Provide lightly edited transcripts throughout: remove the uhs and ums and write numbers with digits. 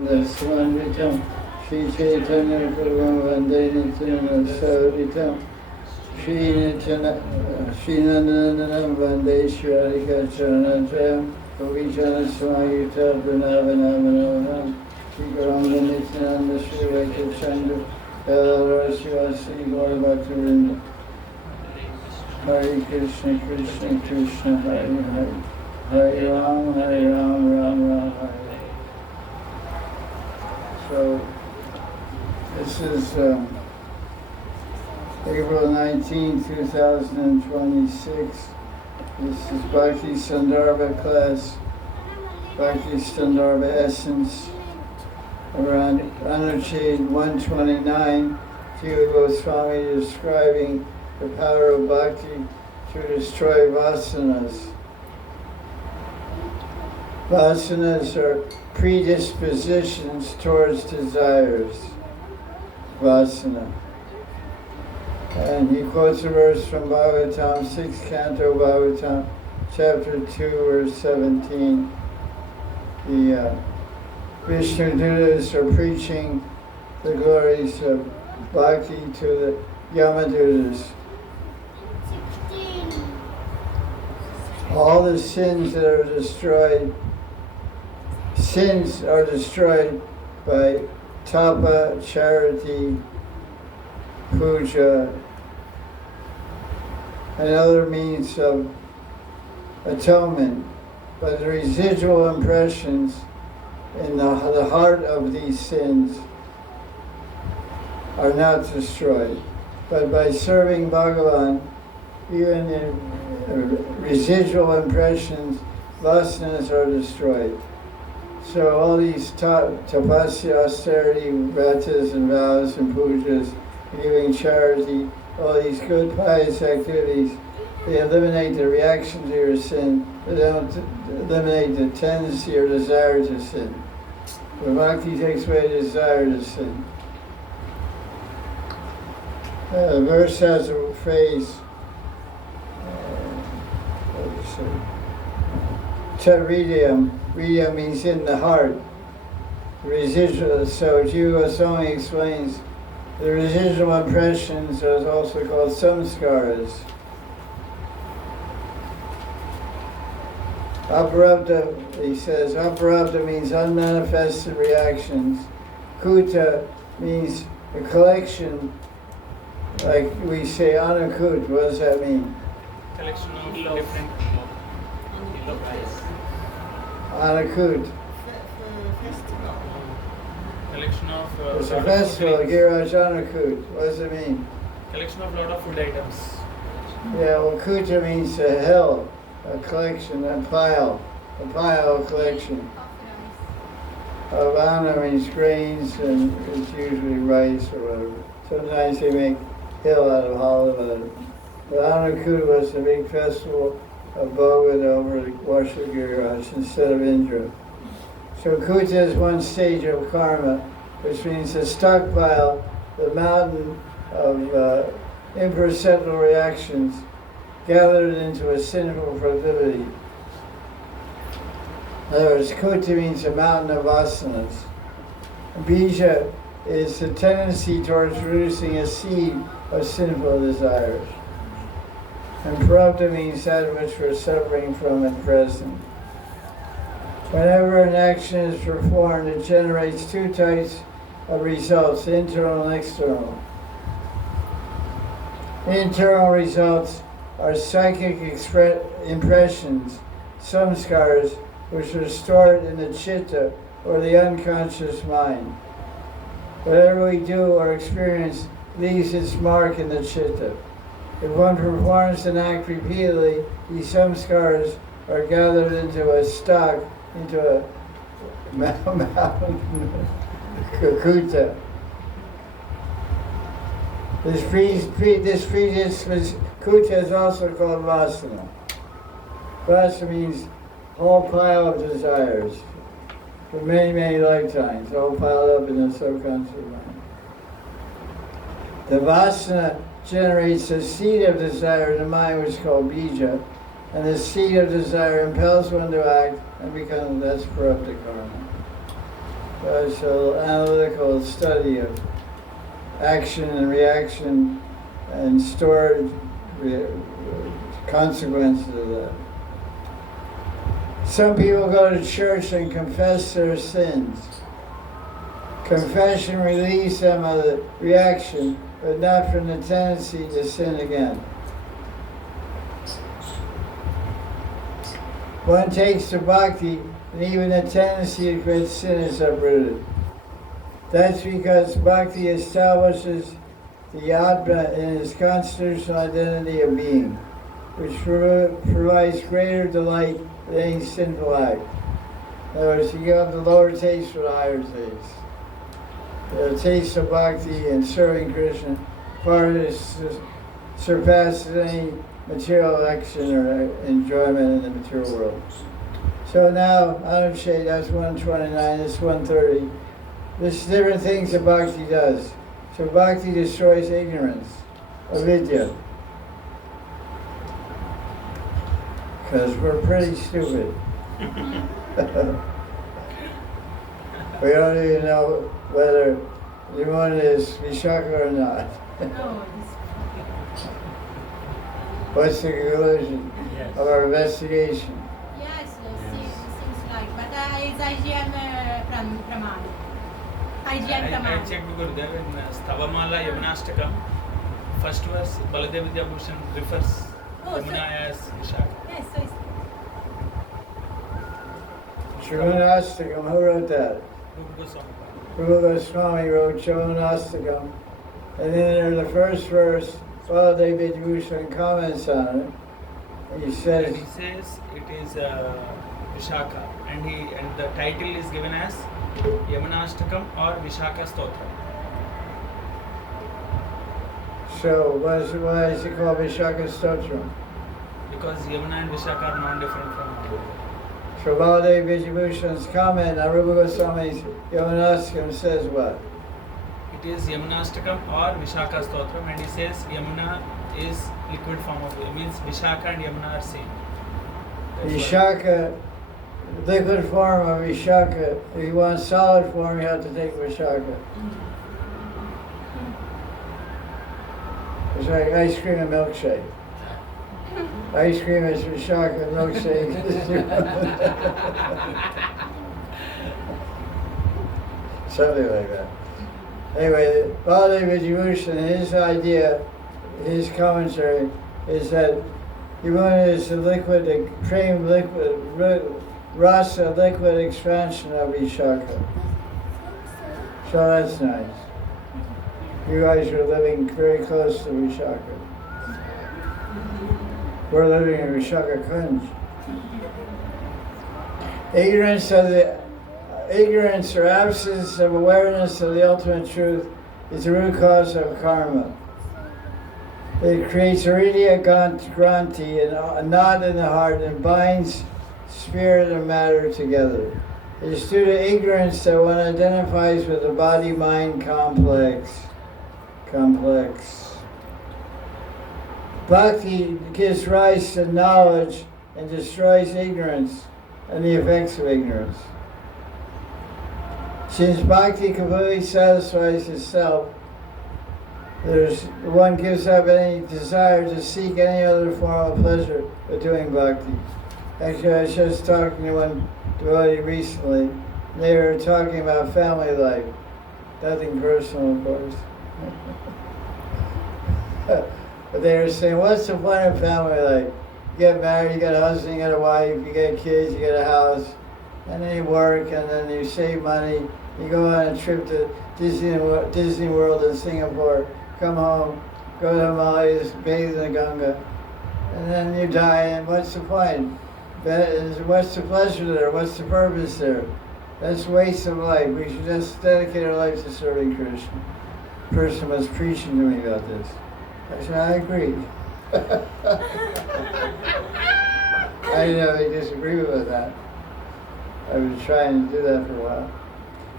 Swanvitam, Sri Caitanya Prabhu Vande Nityam Savitam, Sri Nandanam Vande Shvarika Charanajayam, Govijana Smayuta Vrinavanavanam, Sri Gauranga Nityananda Sri Vaika Chandu, Elara Sri Gaur Bhaktivinda. Hare Krishna, Krishna Krishna, Hare Hare, Hare Ram, Ram Ram, Hare. So, this is April 19, 2026. This is Bhakti Sandarbha class, Bhakti Sandarbha essence, around Anuchad 129, Jiva Goswami describing the power of bhakti to destroy vasanas. Vasanas are predispositions towards desires, vasana. And he quotes a verse from Bhagavatam, 6th canto Bhagavatam, chapter 2, verse 17. The Vishnu Dutas are preaching the glories of bhakti to the Yamadutas. All the sins that are destroyed, sins are destroyed by tapa, charity, puja, and other means of atonement. But the residual impressions in the heart of these sins are not destroyed. But by serving Bhagavan, even in residual impressions, vasanas are destroyed. So all these tapasya, austerity, vratas and vows and pujas, giving charity, all these good pious activities, they eliminate the reaction to your sin, but they don't eliminate the tendency or desire to sin. But bhakti takes away the desire to sin. The verse has a phrase, Hridayam. Hridayam means in the heart. Residual. So Jiva Goswami explains the residual impressions are also called samskaras. Aparabdha, he says, aparabdha means unmanifested reactions. Kuta means a collection, like we say anakut. What does that mean? Collection of different Anakut. Collection of It's a festival, Giraj Anakut. What does it mean? Collection of lot of food items. Yeah, well, kuta means a hill, a collection, a pile collection. Avana means grains, and it's usually rice or whatever. Sometimes they make hill out of olive oil. But Anakut was a big festival of Bhagavad over the Varshagiraj instead of Indra. So Kuta is one stage of karma, which means a stockpile, the mountain of imperceptible reactions gathered into a sinful proclivity. In other words, Kuta means a mountain of vasanas. Bija is the tendency towards producing a seed of sinful desires. And prabdha means that which we're suffering from at present. Whenever an action is performed, it generates two types of results, internal and external. Internal results are psychic impressions, samskaras, which are stored in the chitta, or the unconscious mind. Whatever we do or experience leaves its mark in the chitta. If one performs an act repeatedly, these samskaras are gathered into a stock, into a mountain, kuta. This previous kuta is also called vasana. Vasana means whole pile of desires for many, many lifetimes, all piled up in the subconscious mind. The vasana generates a seed of desire in the mind, which is called bija, and the seed of desire impels one to act and becomes, that's prarabdha karma. It's an analytical study of action and reaction and stored consequences of that. Some people go to church and confess their sins. Confession relieves them of the reaction, but not from the tendency to sin again. One takes to bhakti, and even the tendency to commit sin is uprooted. That's because bhakti establishes the Atma in its constitutional identity of being, which provides greater delight than any sinful act. In other words, you give up the lower taste for the higher taste. The taste of bhakti and serving Krishna far surpasses any material action or enjoyment in the material world. So now, Anupshay, that's 129, this is 130. There's different things that bhakti does. So bhakti destroys ignorance, avidya. Because we're pretty stupid. We don't even know whether Yamuna is Vishaka or not. What's the conclusion of our investigation? Yes, seems like, but it's IGM Praman. IGM I Praman. checked Gurudev in Stavamala Yamunashtakam. First verse, Baladev Vidyabhushan refers Yamuna as Vishaka. Yes, so it's Yamunashtakam, who wrote that? Rupa Goswami. Rupa Goswami wrote Yamunashtakam. And then in the first verse, Baladev Vidyabhushan comments on it. And he says, And he says it is Vishaka, and the title is given as Yamunashtakam or Vishaka Stotra. so why is it called Vishaka Stotram? Because Yamuna and Vishaka are non-different from each other. So Baladev Vidyabhushan's comment on Rupa Goswami's Yamunashtakam says what? It is Yamunashtakam or Vishaka Stotram, and he says Yamuna is liquid form of it. Means Vishaka and Yamuna are same. That's why. Vishaka, liquid form of Vishaka. If you want solid form, you have to take Vishaka. It's like ice cream and milkshake. Ice cream is Vishaka, milkshake is something like that. Anyway, Baladev Vidyabhushan, his idea, his commentary, is that Yamuna is the liquid, the cream liquid, rasa liquid expansion of Vishaka. So that's nice. You guys are living very close to Vishaka. We're living in Vishaka Kunj. Ignorance or absence of awareness of the ultimate truth is the root cause of karma. It creates aridya granti, a knot in the heart, and binds spirit and matter together. It is due to ignorance that one identifies with the body-mind complex. Bhakti gives rise to knowledge and destroys ignorance and the effects of ignorance. Since bhakti completely satisfies itself, one gives up any desire to seek any other form of pleasure but doing bhakti. Actually, I was just talking to one devotee recently. They were talking about family life. Nothing personal, of course. But they were saying, what's the point of family life? You get married, you got a husband, you got a wife, you get kids, you get a house, and then you work, and then you save money. You go on a trip to Disney World in Singapore, come home, go to Himalayas, bathe in the Ganga, and then you die, and what's the point? What's the pleasure there? What's the purpose there? That's a waste of life. We should just dedicate our life to serving Krishna. A person was preaching to me about this. I said, I agree. I didn't have any disagreement with that. I've been trying to do that for a while.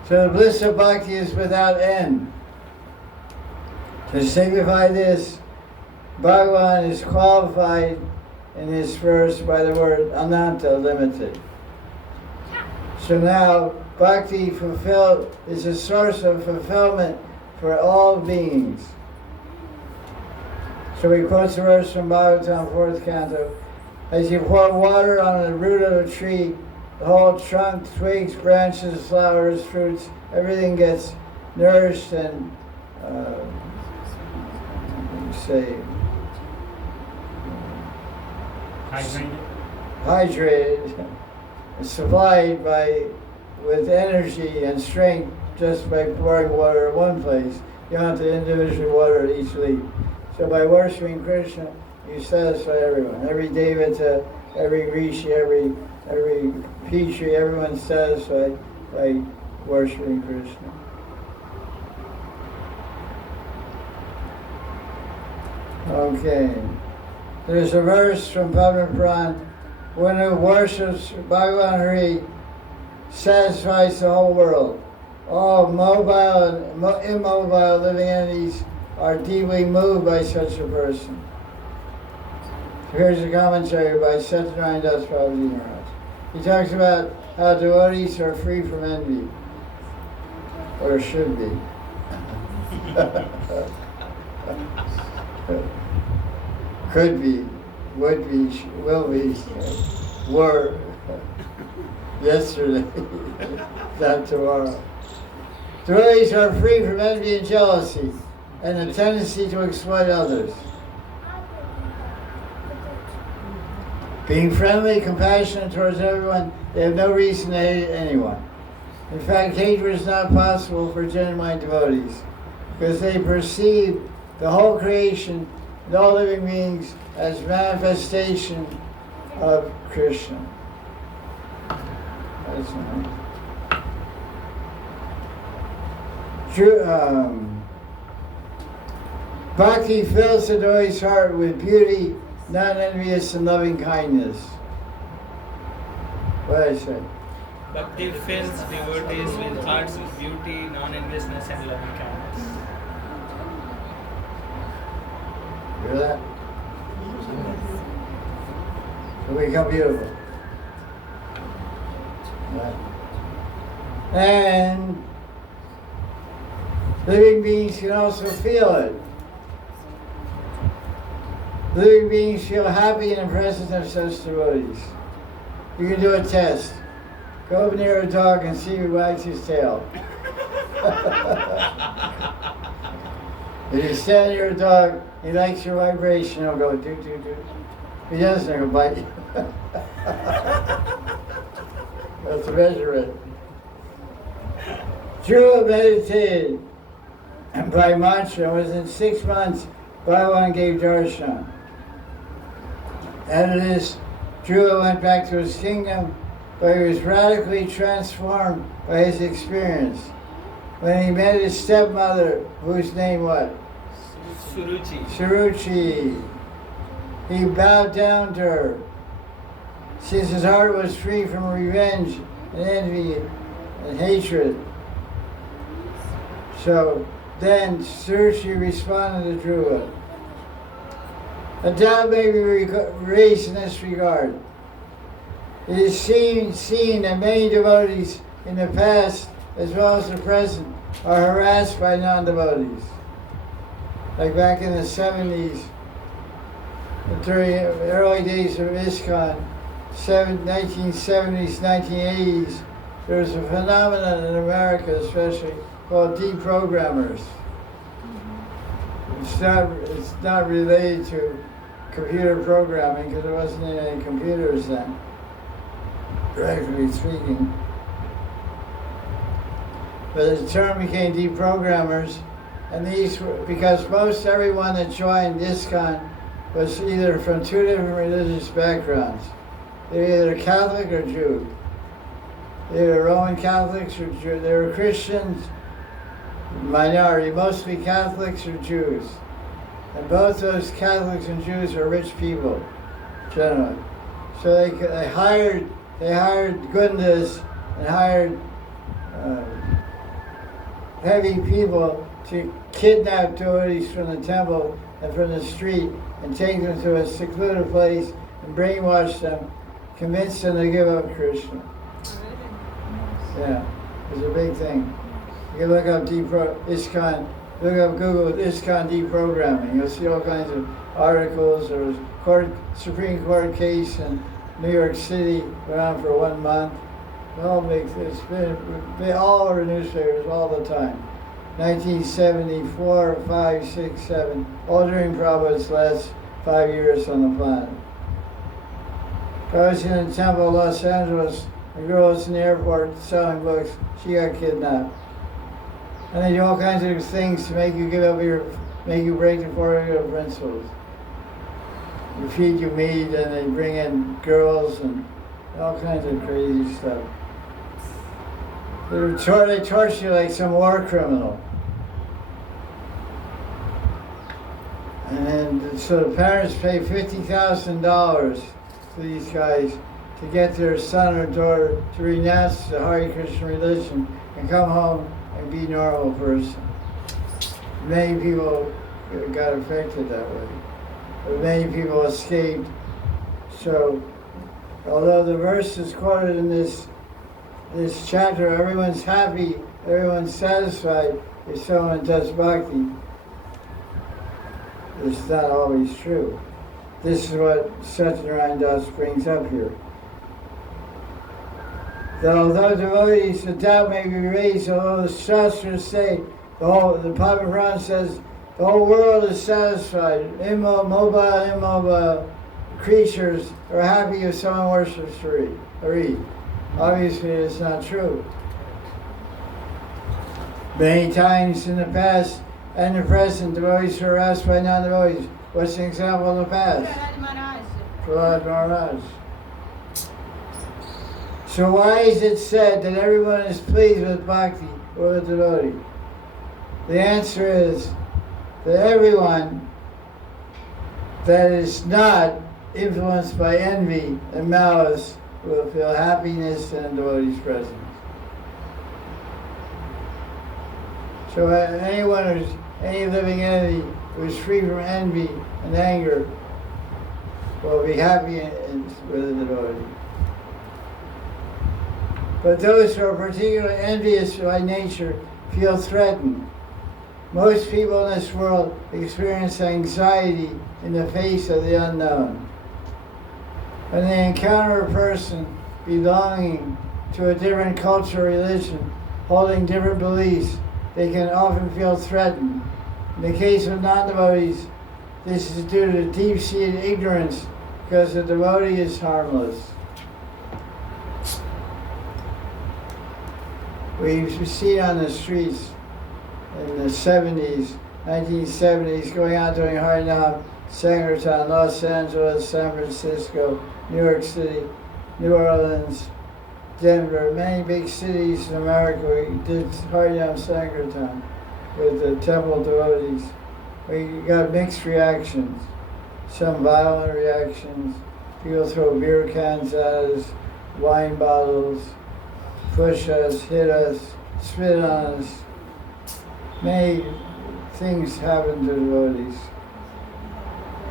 So the bliss of bhakti is without end. To signify this, Bhagavan is qualified in this verse by the word ananta, limited. So now, Bhakti fulfilled is a source of fulfillment for all beings. So he quotes the verse from Bhagavatam, 4th canto. As you pour water on the root of a tree, the whole trunk, twigs, branches, flowers, fruits, everything gets nourished and hydrated, supplied with energy and strength just by pouring water in one place. You don't have to individually water each leaf. So by worshiping Krishna, you satisfy everyone. Every Devata, every Rishi, every Petri, everyone's satisfied by worshiping Krishna. Okay. There's a verse from Padma Puran. One who worships Bhagavan Hari satisfies the whole world. All mobile and immobile living entities are deeply moved by such a person. Here's a commentary by Satyanarayana Das Babaji Maharaj. He talks about how devotees are free from envy, or should be. Could be, would be, will be, were yesterday, not tomorrow. Devotees are free from envy and jealousy and the tendency to exploit others. Being friendly, compassionate towards everyone, they have no reason to hate anyone. In fact, hatred is not possible for genuine devotees because they perceive the whole creation and all living beings as manifestation of Krishna. That's nice. Bhakti fills the devotee's heart with beauty, non-envious and loving kindness. What did I say? Bhakti fills devotees with hearts with beauty, non-enviousness and loving kindness. Hear that? So we become beautiful. Right. And living beings can also feel it. Living beings feel happy in the presence of such devotees. You can do a test. Go up near a dog and see who wags his tail. If you stand near a dog, he likes your vibration, he'll go do, do, do. If he doesn't, he'll bite you. That's to measure it. Dhruva meditated by mantra. Within 6 months, Bhagavan gave darshan. After this, Dhruva went back to his kingdom, but he was radically transformed by his experience. When he met his stepmother, whose name what? Suruchi. He bowed down to her. Since his heart was free from revenge and envy and hatred. So then Suruchi responded to Dhruva. A doubt may be raised in this regard. It is seen that many devotees in the past as well as the present are harassed by non-devotees. Like back in the 70s, during the early days of ISKCON, 1970s, 1980s, there was a phenomenon in America especially called deprogrammers. It's not related to computer programming because there wasn't any computers then, practically speaking. But the term became deprogrammers, and these were, because most everyone that joined ISKCON was either from 2 different religious backgrounds. They were either Catholic or Jew. They were Roman Catholics or Jew. They were Christians, minority, mostly Catholics or Jews. And both those Catholics and Jews are rich people, generally. So they hired gundas and hired heavy people to kidnap devotees from the temple and from the street and take them to a secluded place and brainwash them, convince them to give up Krishna. Yeah. It's a big thing. You can look up ISKCON, look up Google ISKCON deprogramming. You'll see all kinds of articles. There was Supreme Court case in New York City, went on for 1 month. It's been all over the newspapers all the time. 1974, 5, 6, 7, all during Prabhupada's last 5 years on the planet. I was in the temple of Los Angeles. A girl was in the airport selling books. She got kidnapped. And they do all kinds of things to make you make you break the 4 regular principles. They feed you meat and they bring in girls and all kinds of crazy stuff. They torture you like some war criminal. And then, so the parents pay $50,000 to these guys to get their son or daughter to renounce the Hare Krishna religion and come home and be a normal person. Many people got affected that way, but many people escaped. So, although the verse is quoted in this chapter, everyone's happy, everyone's satisfied if someone does bhakti, it's not always true. This is what Satyanarayana Das brings up here. That although devotees, the doubt may be raised, although the Shastras say, the Papa Puran says, the whole world is satisfied. Immobile creatures are happy if someone worships Hari. Obviously, it's not true. Many times in the past and the present, devotees are harassed by non-devotees. What's an example of the past? Prahlad Maharaj. So why is it said that everyone is pleased with bhakti or with devotee? The answer is that everyone that is not influenced by envy and malice will feel happiness in a devotee's presence. So any living entity who is free from envy and anger will be happy with a devotee. But those who are particularly envious by nature feel threatened. Most people in this world experience anxiety in the face of the unknown. When they encounter a person belonging to a different culture or religion, holding different beliefs, they can often feel threatened. In the case of non-devotees, this is due to deep-seated ignorance because the devotee is harmless. We've seen on the streets in the 1970s, going out doing Harinam, Sankirtan, Los Angeles, San Francisco, New York City, New Orleans, Denver, many big cities in America. We did Harinam Sankirtan with the temple devotees. We got mixed reactions, some violent reactions. People throw beer cans at us, wine bottles, push us, hit us, spit on us. Many things happened to devotees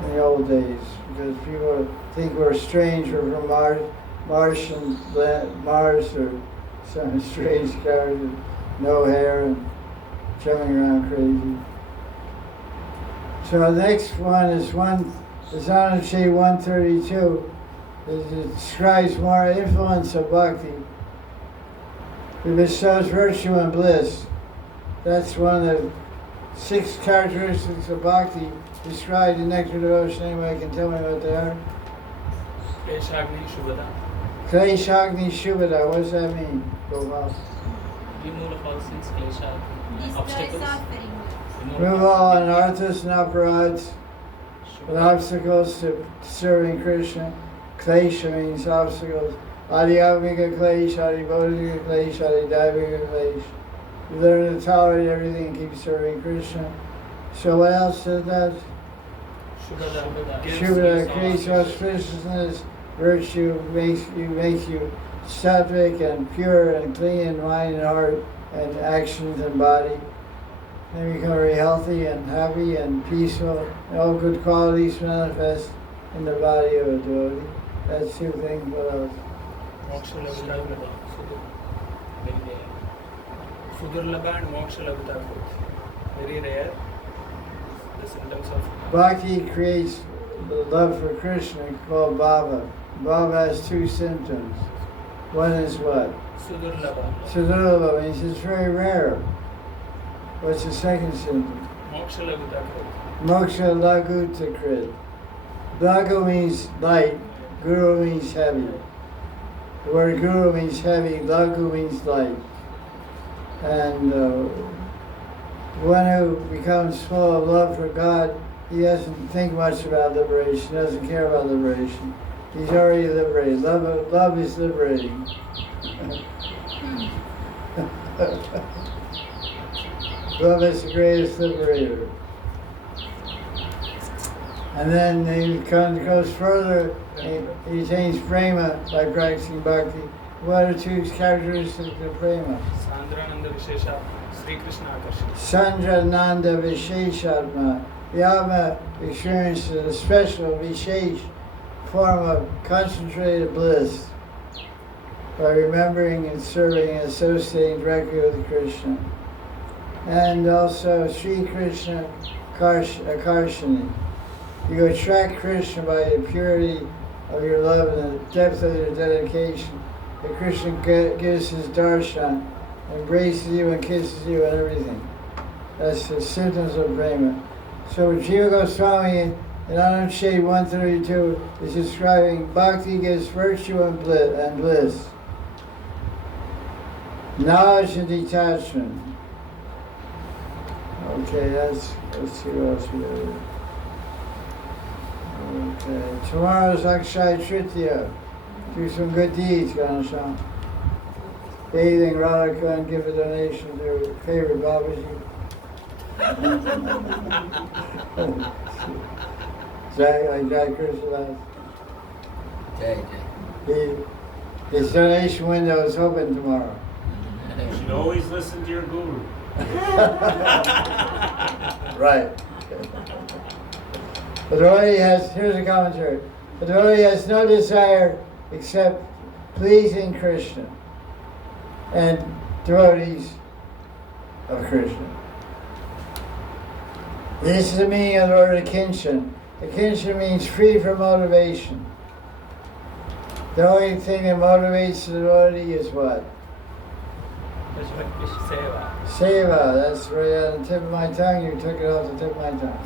in the old days because people think we're strange, we're from Mars or some strange character, no hair and jumping around crazy. So the next one is Anujay 132. It describes more influence of bhakti. It bestows virtue and bliss. That's one of the 6 characteristics of bhakti described in Nectar Devotion. Anybody can tell me what they are? Kleshagni Shubhada. Kleshagni Shubhada. What does that mean? Gopal. Remove of all sins, Kleshagni. Obstacles. Remove all anarthas and aparadhas, and obstacles to serving Krishna. Klesha means obstacles. Adhyatmika Klesh, Adhibodhika Klesh, Adhidaivika Klesh. You learn to tolerate everything and keep serving Krishna. So what else does that? Shubhada creates auspiciousness, virtue makes you sattvic and pure and clean in mind and heart and actions and body. And you become very healthy and happy and peaceful. And all good qualities manifest in the body of a devotee. That's 2 things. What else? Sudurlabha and Moksha Labhuta both. Very rare. The symptoms of Bhakti creates the love for Krishna called Bhava. Bhava has two symptoms. One is what? Sudurlabha. Sudurlabha means it's very rare. What's the second symptom? Moksha Labhuta. Moksha Laguta Krit. Lagu means light, Guru means heavy. The word Guru means heavy, Lagu means light. And one who becomes full of love for God, he doesn't think much about liberation, doesn't care about liberation. He's already liberated. Love is liberating. Love is the greatest liberator. And then he goes further, he attains prema by practicing bhakti. What are two characteristics of prema? Sandrananda Visheshatma, Sri Krishna Akarshana. Sandrananda Visheshatma. The Atma experiences a special Vishesh form of concentrated bliss by remembering and serving and associating directly with Krishna. And also Sri Krishna Akarshani. You attract Krishna by the purity of your love and the depth of your dedication. That Krishna gives his darshan, embraces you and kisses you and everything. That's the symptoms of prema. So Jiva Goswami in Anushade 132 is describing bhakti gives virtue and bliss, knowledge and detachment. Okay, let's see what else we have. Okay, tomorrow's Akshaya Tritiya. Do some good deeds, Ghanasham. Bathing Radhika and give a donation to your favorite Babaji. Jai Krishna. His donation window is open tomorrow. You should always listen to your guru. Right. The devotee here's a commentary. The devotee has no desire except pleasing Krishna and devotees of Krishna. This is the meaning of the word akinshan. Akinshan means free from motivation. The only thing that motivates the devotee is what? Seva. Seva. That's right on the tip of my tongue. You took it off the tip of my tongue.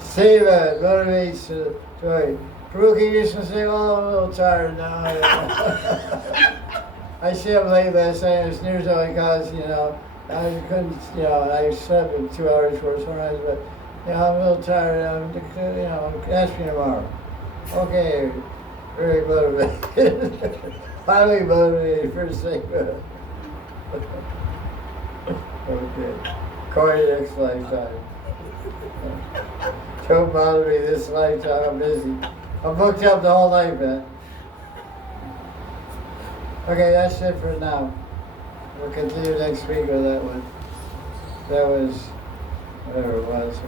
Seva motivates the devotee. Prabhu used to say, "Oh, I'm a little tired now." I stayed up late last night. It was near because I couldn't, I slept in 2 hours for sunrise, but, I'm a little tired, ask me tomorrow. Okay, very motivated. Highly motivated, first thing. Okay, call you next lifetime. Don't bother me this lifetime, I'm busy. I'm booked up the whole night, man. Okay, that's it for now. We'll continue next week with that one. That was, whatever it was.